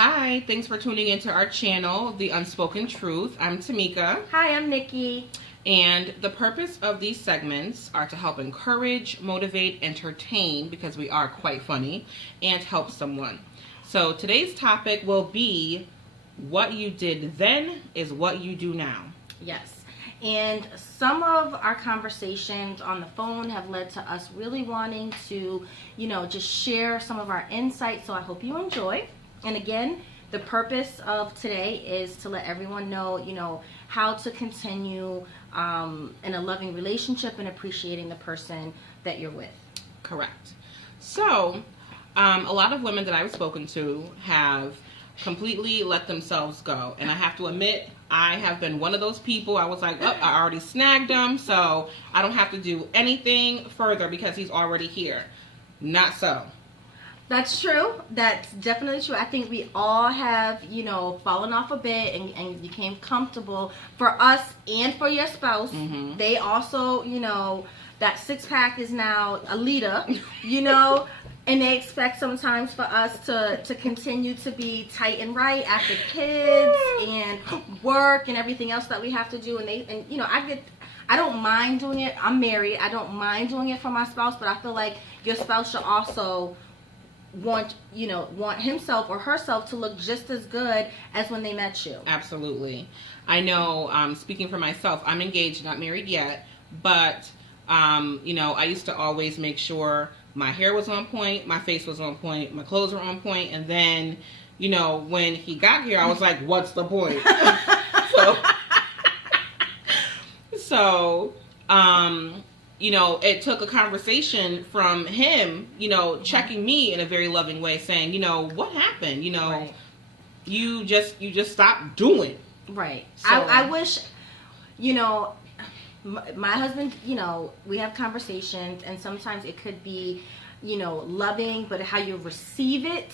Hi, thanks for tuning into our channel, The Unspoken Truth. I'm Tamika. Hi, I'm Nikki. And the purpose of these segments are to help encourage, motivate, entertain, because we are quite funny, and help someone. So today's topic will be, what you did then is what you do now. Yes. And some of our conversations on the phone have led to us really wanting to, just share some of our insights. So I hope you enjoy. And again, the purpose of today is to let everyone know, how to continue in a loving relationship and appreciating the person that you're with. Correct. So, a lot of women that I've spoken to have completely let themselves go. And I have to admit, I have been one of those people. I was like, I already snagged him, so I don't have to do anything further because he's already here. Not so. That's true. That's definitely true. I think we all have, fallen off a bit and became comfortable. For us and for your spouse, they also, that six-pack is now a leader, and they expect sometimes for us to continue to be tight and right after kids and work and everything else that we have to do. I don't mind doing it. I'm married. I don't mind doing it for my spouse, but I feel like your spouse should also want himself or herself to look just as good as when they met you. Absolutely. I know, speaking for myself, I'm engaged, not married yet, but I used to always make sure my hair was on point, my face was on point, my clothes were on point, and then, when he got here, I was like, what's the point? So, it took a conversation from him, checking me in a very loving way, saying, what happened? Right. You just stopped doing. Right. So, I wish, my husband, we have conversations, and sometimes it could be, loving, but how you receive it,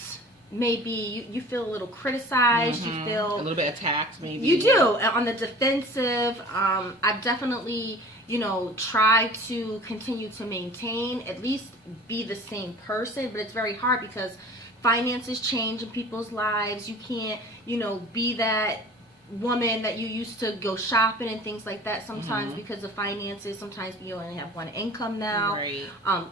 maybe you feel a little criticized, you feel a little bit attacked, maybe. You do, on the defensive. I've definitely, try to continue to maintain, at least be the same person, but it's very hard because finances change in people's lives. You can't, be that woman that you used to go shopping and things like that sometimes because of finances. Sometimes you only have one income now. Right.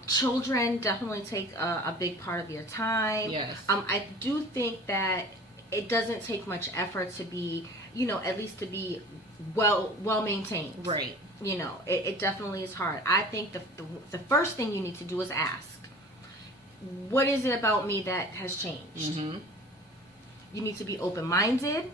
Children definitely take a big part of your time. Yes. I do think that it doesn't take much effort to be, at least to be well maintained. Right. It definitely is hard. I think the first thing you need to do is ask, what is it about me that has changed? You need to be open-minded.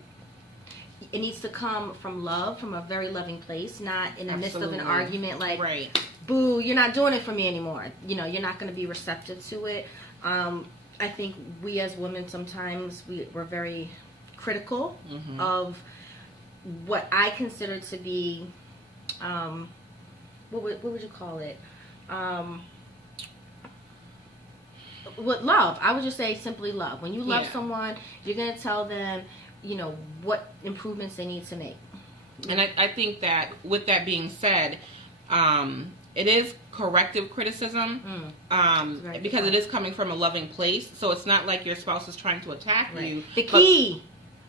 It needs to come from love, from a very loving place, not in the midst of an argument like, right. Boo, you're not doing it for me anymore. You're not going to be receptive to it. I think we as women sometimes, we're very critical of what I consider to be, what would you call it? What love. I would just say simply love. When you love someone, you're going to tell them, what improvements they need to make. And I think that with that being said, it is corrective criticism because it is coming from a loving place. So it's not like your spouse is trying to attack you. The key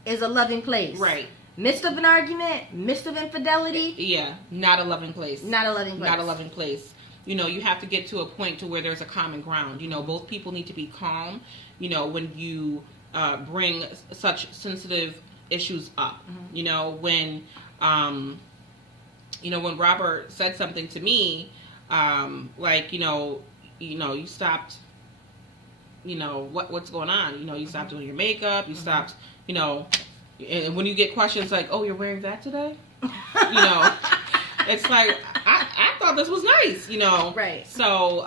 is a loving place. Right. Midst of an argument, midst of infidelity. Yeah, not a loving place. Not a loving place. Not a loving place. You have to get to a point to where there's a common ground. Both people need to be calm, when you bring such sensitive issues up. When Robert said something to me, like, you stopped, what's going on? You stopped doing your makeup, you stopped, and when you get questions like, oh, you're wearing that today? It's like, I thought this was nice, Right. So,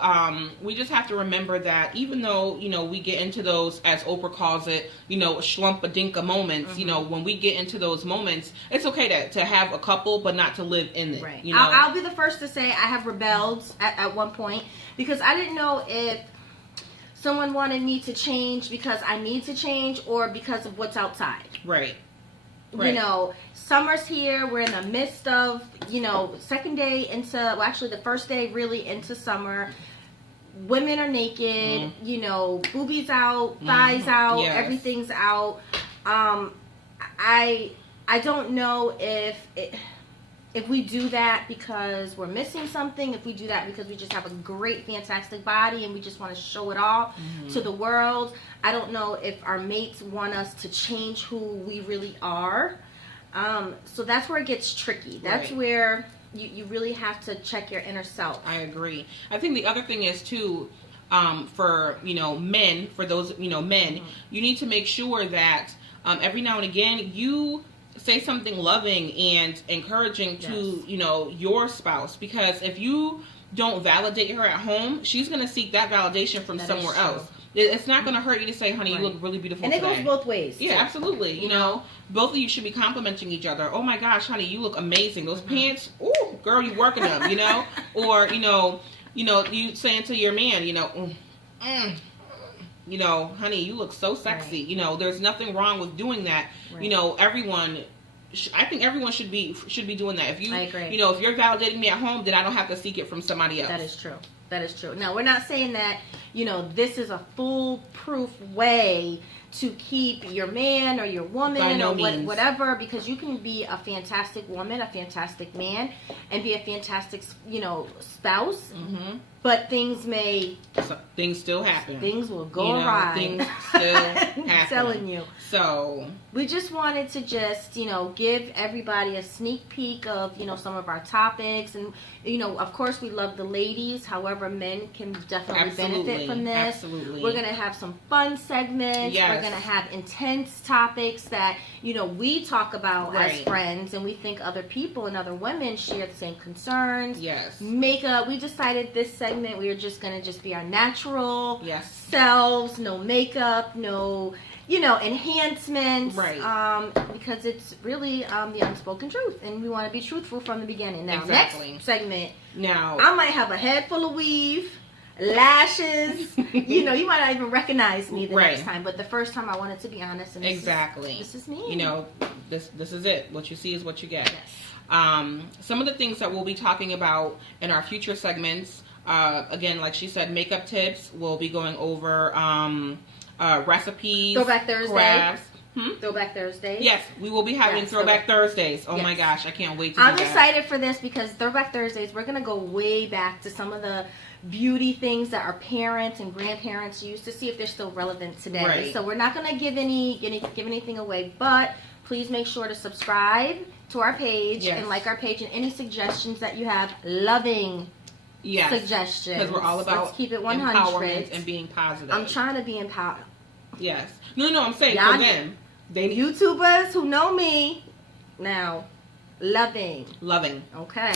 we just have to remember that even though, we get into those, as Oprah calls it, schlumpadinka moments, when we get into those moments, it's okay to have a couple, but not to live in it. Right. I'll be the first to say I have rebelled at one point because I didn't know if someone wanted me to change because I need to change or because of what's outside. Right. Summer's here. We're in the midst of, second day into, the first day really into summer. women are naked, you know, boobies out, thighs out, Yes. everything's out. I don't know if we do that because we're missing something, if we do that because we just have a great, fantastic body and we just want to show it off to the world. I don't know if our mates want us to change who we really are. So that's where it gets tricky. That's Right. where you really have to check your inner self. I agree. I think the other thing is too, for men, for those men, you need to make sure that every now and again you say something loving and encouraging to your spouse, because if you don't validate her at home, she's going to seek that validation from That is somewhere true. else. It's not going to hurt you to say, honey, Right. you look really beautiful And it today. goes both ways. Yeah, too. absolutely. You know, both of you should be complimenting each other. Oh my gosh, honey, you look amazing. Those pants, ooh, girl, you working them, Or, you saying to your man, honey, you look so sexy. Right. There's nothing wrong with doing that. Right. I think everyone should be doing that. If you, I agree. if you're validating me at home, then I don't have to seek it from somebody else. That is true. That is true. Now, we're not saying that, this is a foolproof way to keep your man or your woman By no or means. whatever, because you can be a fantastic woman, a fantastic man, and be a fantastic, spouse, but things Things still happen. things will go awry. Things still happen. I'm telling you. So We just wanted to just, give everybody a sneak peek of, some of our topics. And, of course, we love the ladies. However, men can definitely benefit from this. Absolutely. We're going to have some fun segments. Yes. We're going to have intense topics that, we talk about as Right. friends. And we think other people and other women share the same concerns. Yes. Makeup. We decided this segment, we were just going to just be our natural Yes. selves. No makeup. No... enhancements, Right. Because it's really the unspoken truth, and we want to be truthful from the beginning. Now, Exactly. next segment, Now, I might have a head full of weave, lashes. You might not even recognize me the Right. next time, but the first time I wanted to be honest. And exactly. This is me. This is it. What you see is what you get. Yes. Some of the things that we'll be talking about in our future segments, again, like she said, makeup tips. We'll be going over recipes, Throwback Thursday. crafts. Throwback Thursday. Yes, we will be having Yes, Throwback Thursdays. Oh my Yes. gosh, I can't wait to I'm do that. excited for this because Throwback Thursdays, we're going to go way back to some of the beauty things that our parents and grandparents used to see if they're still relevant today. Right. So we're not going to give anything away, but please make sure to subscribe to our page Yes. and like our page, and any suggestions that you have, loving Yes, suggestions. because we're all about Let's keep it 100. empowerment and being positive. I'm trying to be empowered. Yes. No, I'm saying Y'all for them. They need YouTubers who know me now, loving. loving. Okay.